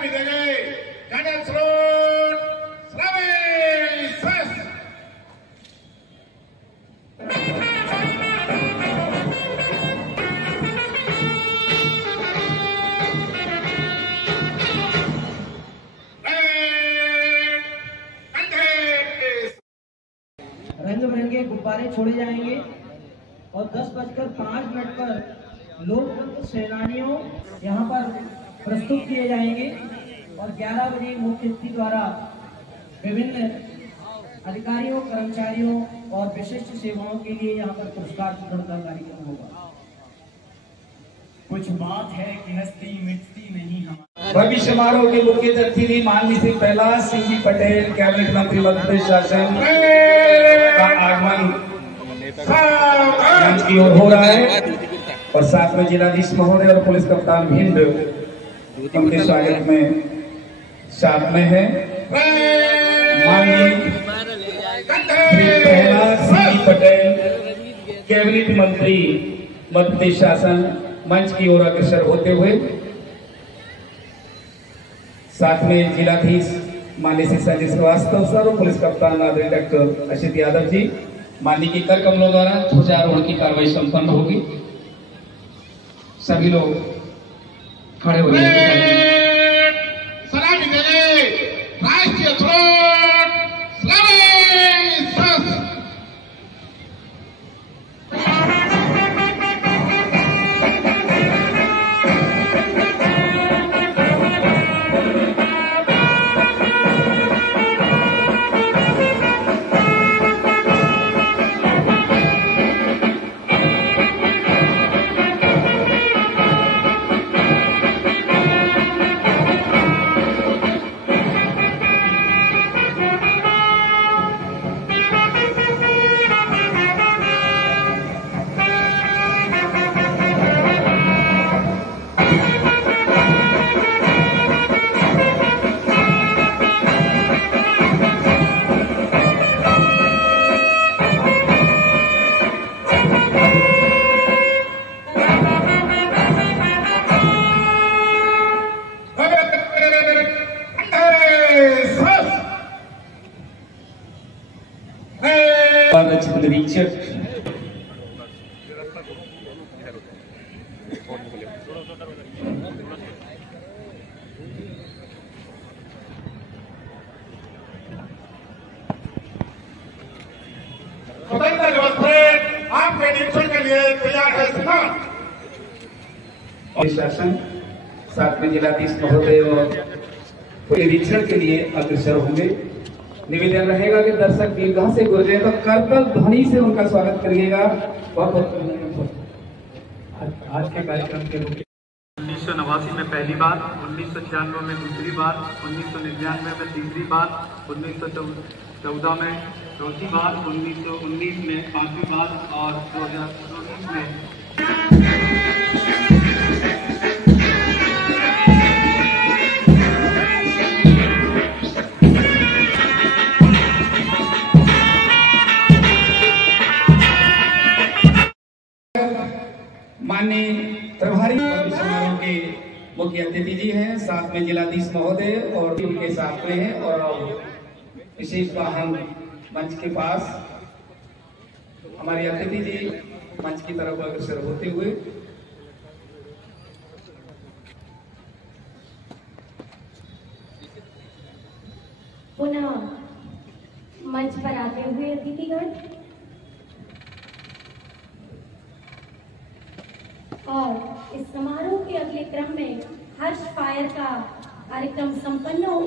सलामी देंगे cadets road services. रंग बिरंगे गुब्बारे छोड़े जाएंगे और 10:05 पर लोकतंत्र सेनानियों यहाँ पर प्रस्तुत किए जाएंगे और 11 बजे मुख्य अतिथि द्वारा विभिन्न अधिकारियों, कर्मचारियों और विशिष्ट सेवाओं के लिए यहाँ पर पुरस्कार वितरण का कार्यक्रम होगा। कुछ बात है कि हस्ती मिटती नहीं हमारी। भव्य समारोह के मुख्य अतिथि माननीय श्री कैलाश सिंह जी पटेल, कैबिनेट मंत्री मध्य प्रदेश शासन का आगमन मंच की ओर हो रहा है और साथ में जिलाधीश महोदय और पुलिस कप्तान भिंड उनके स्वागत में साथ में है। माननीय श्री कैलाश सिंह जी पटेल, कैबिनेट मंत्री मध्य प्रदेश शासन मंच की ओर अग्रसर होते हुए साथ में जिलाधीश माननीय श्री संजय श्रीवास्तव सर और पुलिस कप्तान आदरणीय डॉक्टर अशित यादव जी, माननीय के कर कमलों द्वारा ध्वजारोहण की कार्रवाई संपन्न होगी। सभी लोग खड़े हो जाएंगे। सलामी देंगे राष्ट्रीय ध्वज सर्विसेज। निरीक्षक स्वतंत्रता दिवस परेड आपके निरीक्षण के लिए तैयार है श्रीमान। शासन साथ में जिलाधीश महोदय और निरीक्षण के लिए अग्रसर होंगे। निवेदन रहेगा कि दर्शक दीर्घा से गुजरे तो करतल ध्वनि से उनका स्वागत करिएगा। आज के कार्यक्रम के 1989 में पहली बार, 1996 में दूसरी बार, 1999 में तीसरी बार, 1914 में चौथी बार, 1919 में पांचवी बार और 2019 में माननीय प्रभारी समारोह के मुख्य अतिथि जी हैं, साथ में जिलाधीश महोदय और उनके साथ में हैं और विशेष वाहन मंच के पास हमारे अतिथि जी मंच की तरफ अग्रसर होते हुए पुनः मंच पर आते हुए अतिथिगण और इस समारोह के अगले क्रम में हर्ष फायर का कार्यक्रम संपन्न हो।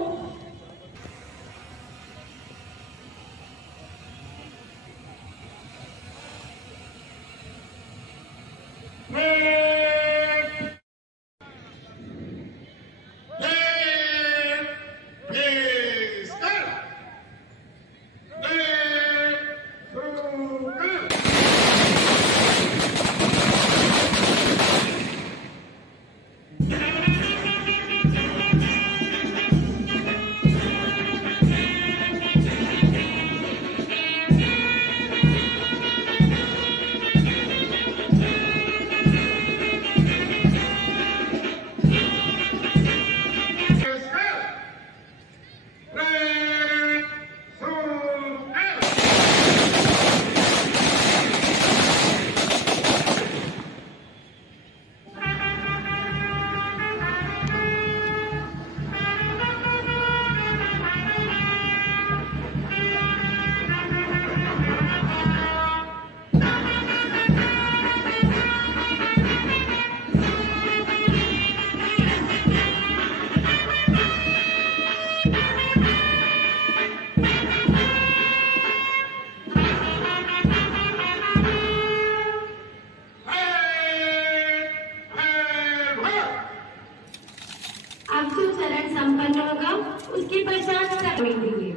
पांचों चरण संपन्न होगा, उसके पश्चात समय देंगे।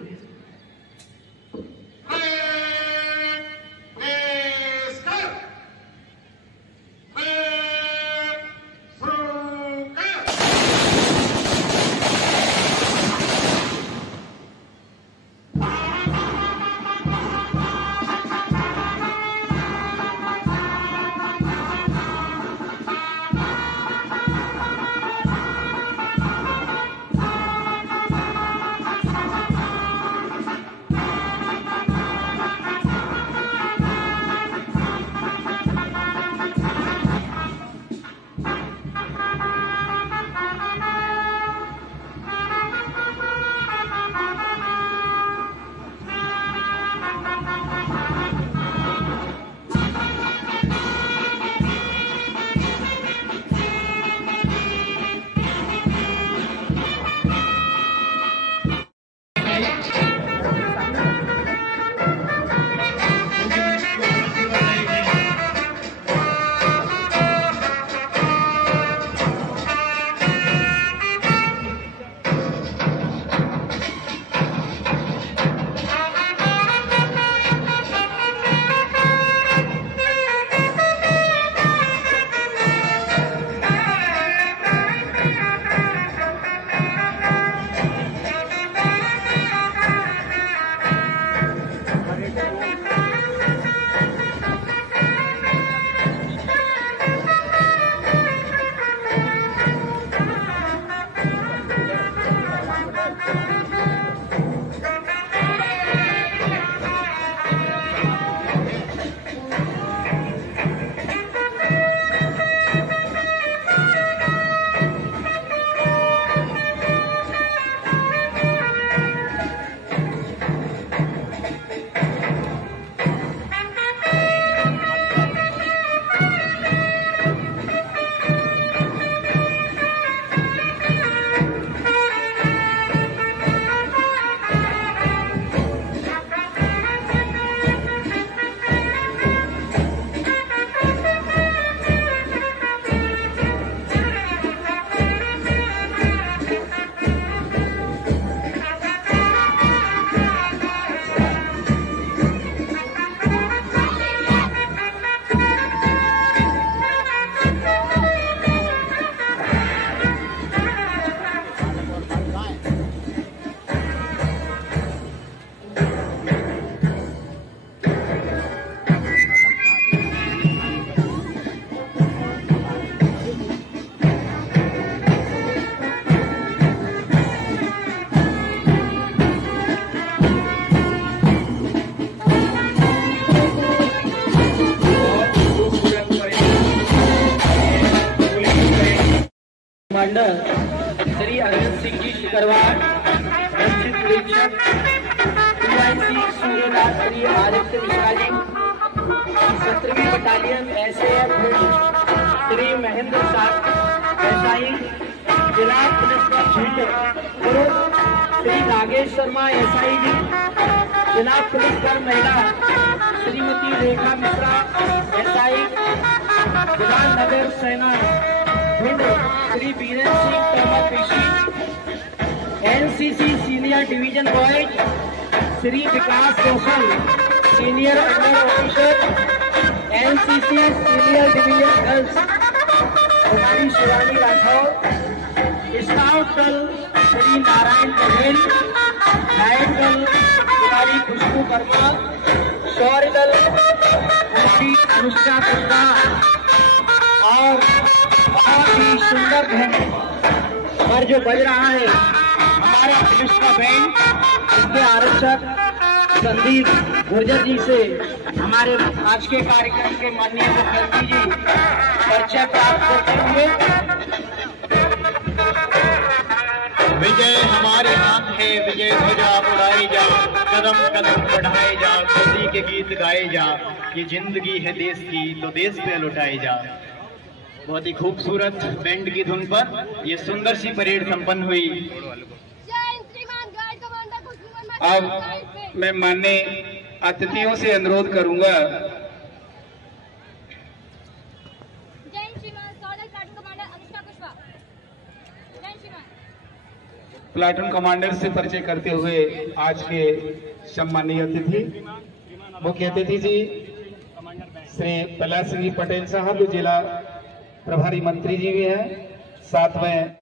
कमांडर श्री अरविंद सिंह जी शिकरवार, वरिष्ठ निरीक्षक PIC सूर्यदास श्री आदित्य मिश्रा जी, 17वीं battalion SAF Shri Mahendra SI, जिला पुलिस का पुरुष श्री नागेश शर्मा SI जी, जिला पुलिस कर महिला श्रीमती रेखा मिश्रा SI, जिला नगर सेना भिंड श्री बीरेंद्र सिंह तोमर पेशी, NCC senior division boys Shri Vikas Kaushal senior under officer, NCC senior division girls Kumari Shivani Rathore, scout दल श्री नारायण पटेल, नायक दल कुमारी खुशबू वर्मा, शौर्य दल श्री अनुष्का गुप्ता और बहुत ही सुंदर धुन पर जो बज रहा है हमारे पुलिस का बैंड, इसके आरक्षक संदीप गुर्जर जी से हमारे आज के कार्यक्रम के माननीय मुख्यमंत्री जी परिचय प्राप्त करते हुए। विजय हमारे हाथ है, विजय ध्वजा उड़ाई जा, कदम कदम बढ़ाए जा, खुशी के गीत गाए जा, ये जिंदगी है देश की तो देश पे लुटाए जा। बहुत ही खूबसूरत बैंड की धुन पर ये सुंदर सी परेड संपन्न हुई। अब मैं माननीय अतिथियों से अनुरोध करूंगा प्लाटून कमांडर से परिचय करते हुए आज के सम्मानीय अतिथि मुख्य अतिथि जी श्री प्रहलाद सिंह पटेल साहब जिला प्रभारी मंत्री जी भी हैं। साथ में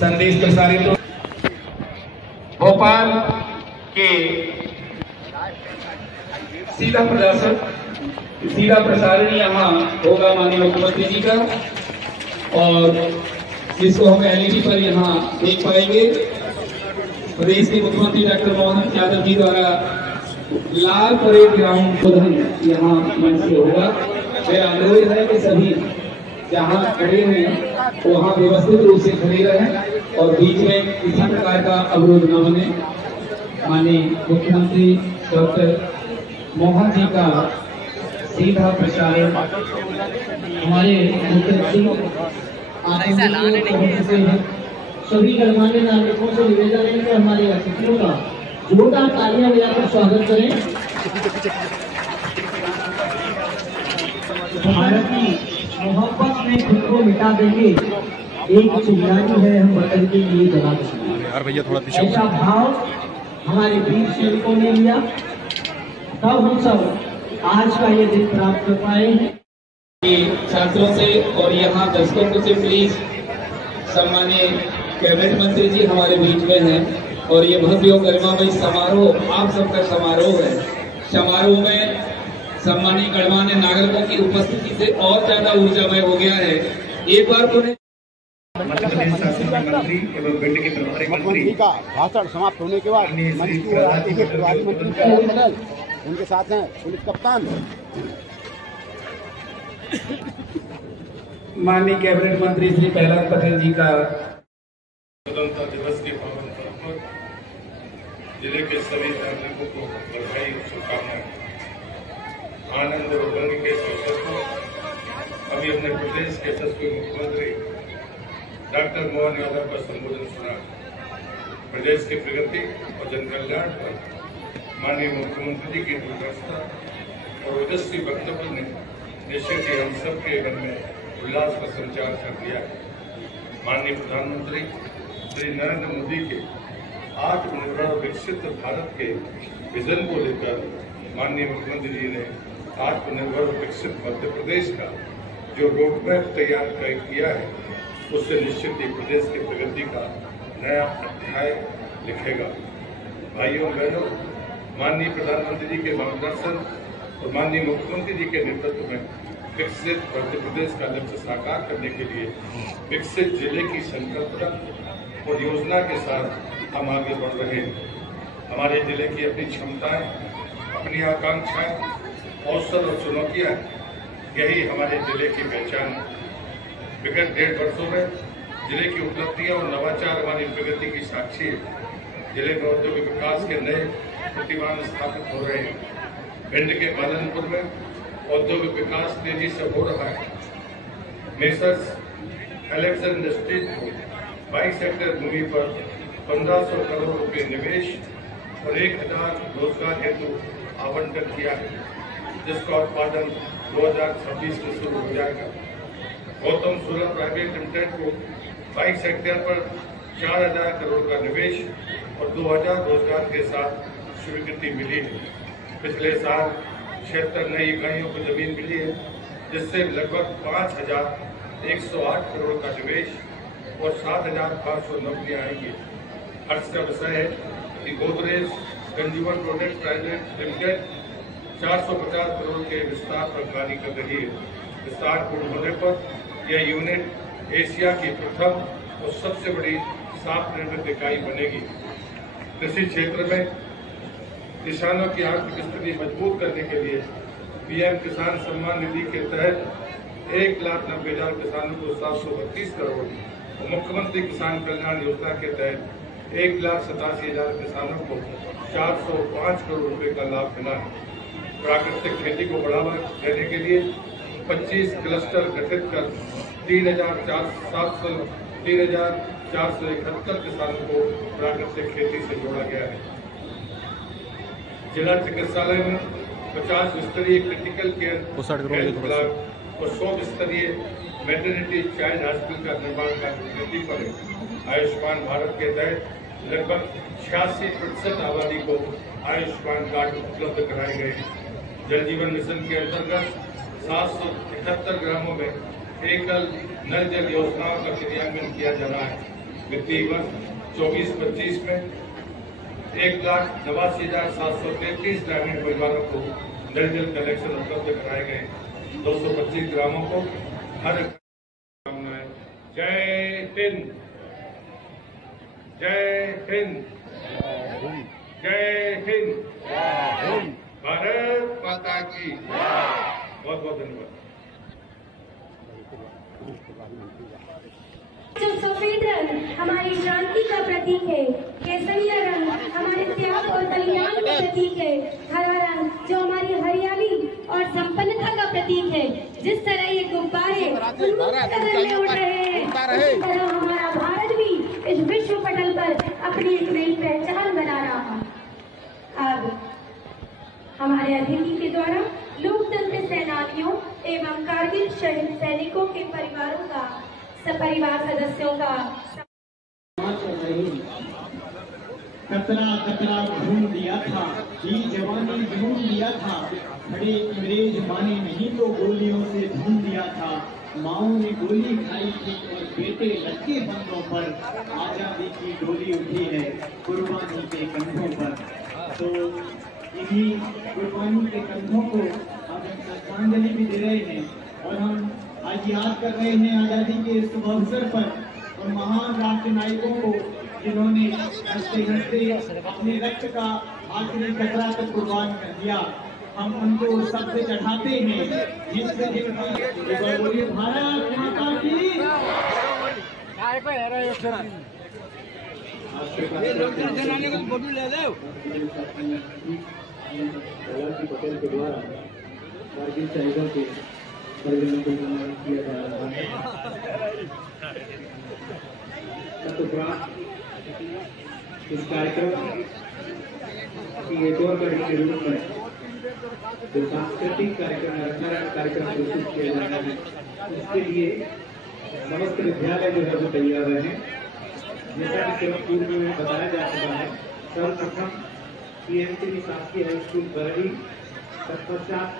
संदेश प्रसारित भोपाल के सीधा प्रसारण यहाँ होगा माननीय मुख्यमंत्री जी का, और जिसको हम एलईडी पर यहाँ देख पाएंगे। प्रदेश के मुख्यमंत्री डॉक्टर मोहन यादव जी द्वारा लाल परेड ग्राउंड उद्घाटन यहाँ मंच से होगा। मेरा अनुरोध है कि सभी जहाँ खड़े हैं वहाँ व्यवस्थित रूप से खड़े रहें और बीच में किसी प्रकार का अवरोध न बने। माननीय मुख्यमंत्री डॉक्टर मोहन जी का सीधा प्रसारण हमारे सभी गणमान्य नागरिकों से निवेदन है कि हमारे अतिथियों का जोरदार तालियां बजाकर स्वागत करें। भारत की मोहब्बत में खुद को मिटा देंगे, एक चिंगारी है हम वतन के लिए जला देंगे। ऐसा भाव हमारे वीर सैनिकों ने लिया, तब हम सब आज का ये दिन प्राप्त कर पाए हैं। छात्रों से और यहाँ दर्शकों से प्लीज सम्मानीय कैबिनेट मंत्री जी हमारे बीच में हैं और ये भव्य गरिमामय समारोह आप सबका समारोह है। समारोह में सम्मानीय गणमान्य नागरिकों की उपस्थिति से और ज्यादा ऊर्जामय हो गया है। एक बार तो मध्य प्रदेश शासन के मंत्री एवं भिंड के प्रभारी मंत्री का भाषण समाप्त होने के बाद मंच की ओर आते हुए प्रभारी मंत्री उनके साथ हैं पुलिस कप्तान। माननीय कैबिनेट मंत्री श्री प्रहलाद पटेल जी का स्वतंत्रता दिवस के पावन पर्व पर जिले के सभी नागरिकों को बधाई और शुभकामनाएं। आनंद और उमंग के इस अवसर पर अभी अपने प्रदेश के यशस्वी मुख्यमंत्री डॉक्टर मोहन यादव का संबोधन सुना। प्रदेश की प्रगति और जनकल्याण पर माननीय मुख्यमंत्री जी की दूरदर्शिता और ओजस्वी वक्तव्य ने निश्चित ही हम सबके मन में उल्लास का संचार कर दिया है। माननीय प्रधानमंत्री श्री नरेंद्र मोदी के आत्मनिर्भर और विकसित भारत के विजन को लेकर माननीय मुख्यमंत्री जी ने आत्मनिर्भर और विकसित मध्य प्रदेश का जो रोडमैप तैयार किया है उससे निश्चित ही प्रदेश की प्रगति का नया अध्याय लिखेगा। भाइयों बहनों, माननीय प्रधानमंत्री जी के मार्गदर्शन और माननीय मुख्यमंत्री जी के नेतृत्व में विकसित मध्य प्रदेश का लक्ष्य साकार करने के लिए विकसित जिले की संकल्पना और योजना के साथ हम आगे बढ़ रहे हैं। हमारे जिले की अपनी क्षमताएं, अपनी आकांक्षाएं, अवसर और चुनौतियां, यही हमारे जिले की पहचान है। विगत 1.5 वर्षों में जिले की उपलब्धियां और नवाचार हमारी प्रगति की साक्षी है। जिले में औद्योगिक विकास के नए प्रतिमान स्थापित हो रहे हैं। भिंड के पालनपुर में औद्योगिक विकास तेजी से हो रहा है। मेसर्स एलेक्सन इंडस्ट्रीज को 22 हेक्टेयर भूमि पर 1500 करोड़ रुपए निवेश और 1000 रोजगार हेतु आवंटन किया है, जिसका उत्पादन 2026 में शुरू हो जाएगा। गौतम सूरत प्राइवेट लिमिटेड को 22 हेक्टेयर पर 4000 करोड़ का निवेश और 2000 रोजगार के साथ स्वीकृति मिली है। पिछले साल 76 नई इकाइयों को जमीन मिली है, जिससे लगभग 5108 करोड़ का निवेश और 7500 नौकरियां आएंगी। हर्ष का विषय है कि Godrej consumer product private limited 450 crore के विस्तार पर कार्य कर रही है। विस्तार पूर्ण होने पर यह यूनिट एशिया की प्रथम और सबसे बड़ी साफ निर्मित इकाई बनेगी। कृषि क्षेत्र में किसानों की आर्थिक स्थिति मजबूत करने के लिए पीएम किसान सम्मान निधि के तहत 1,90,000 किसानों को 732 करोड़ और मुख्यमंत्री किसान कल्याण योजना के तहत 1,87,000 किसानों को 405 करोड़ रुपए का लाभ मिला है। प्राकृतिक खेती को बढ़ावा देने के लिए 25 क्लस्टर गठित कर 3,471 किसानों को प्राकृतिक खेती से जोड़ा गया है। जिला चिकित्सालय में 50 स्तरीय क्रिटिकल केयर और 100 स्तरीय मैटरनिटी चाइल्ड हॉस्पिटल का निर्माण कार्य गति पर है। आयुष्मान भारत के तहत लगभग 86% आबादी को आयुष्मान कार्ड उपलब्ध कराए गए हैं। जल जीवन मिशन के अंतर्गत 771 ग्रामों में एकल नल जल योजनाओं का क्रियान्वयन किया जा रहा है। वित्तीय वर्ष 24-25 में 1,89,733 ग्रामीण परिवारों को नल जल कनेक्शन उपलब्ध कराए गए। 225 ग्रामों को हर जय हिंद, जय हिंद, जय हिंद, भारत माता की। बहुत बहुत धन्यवाद। जो सफेद रंग हमारी शांति का प्रतीक है, केसरिया रंग हमारे त्याग और बलिदान का प्रतीक है, हरा रंग जो हमारी हरियाली और संपन्नता का प्रतीक है। जिस तरह ये गुब्बारे कलर में उड़ रहे हैं, उसी तरह हमारा भारत भी इस विश्व पटल पर अपनी एक नई पहचान बना रहा है। अब हमारे अतिथि के द्वारा लोकतंत्र सेनानियों एवं कारगिल शहीद सैनिकों के परिवारों का सपरिवार सदस्यों का कतरा कतरा ढूंढ दिया था, ये जवानी ढूंढ दिया था, खड़े अंग्रेज माने नहीं तो गोलियों से ढूंढ दिया था। माओ ने गोली खाई थी और बेटे लटके बंदों पर, आजादी की डोली उठी है कुर्बानी के कंधों पर। तो इन्हीं कुर्बानी के कंधों को हम श्रद्धांजलि भी दे रहे हैं और हम आज याद कर रहे हैं आजादी के इस शुभ अवसर पर उन महान राष्ट्र नायकों को जिन्होंने हंसते हंसते अपने रक्त का आखिरी कतरा तक कुर्बान कर दिया। हम उनको सबसे चढ़ाते हैं। बोलिए भारत माता की। पटेल के द्वारा कारगिल शहीदों के परिजनों को सम्मानित किया जा रहा है। इस कार्यक्रम की एक और कड़ी के रूप में जो सांस्कृतिक कार्यक्रम रचनात्मक कार्यक्रम प्रस्तुत किया जा रहा है, उसके लिए समस्त विद्यालय जो है वो तैयार रहे। जैसा कि क्रम पूर्व में बताया जा चुका है, सर्वप्रथम PMC शासकीय हाई स्कूल बरही, तत्पश्चात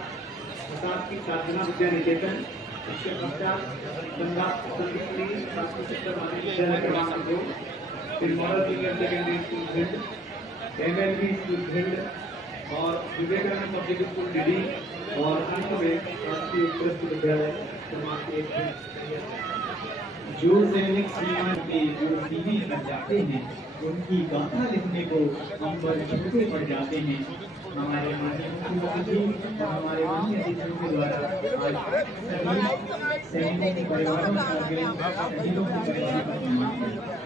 की साधना विद्या निकेतन, इसके पश्चात विद्यालय क्रमांक 2, फिर model senior secondary school Bhind, MLB school Bhind और विवेकानंद पब्लिक स्कूल डिडी और अंत में राष्ट्रीय उत्कृष्ट विद्यालय क्रमांक 1। जो सैनिक सीमा के जो सीने पर जाते हैं, उनकी गाथा लिखने को हम पर झुके पड़ जाते हैं। हमारे माननीय मुख्यमंत्री और हमारे माननीय अतिथियों के द्वारा आज सभी सैनिकों के परिवारों शहीदों के परिवारों का सम्मान किया।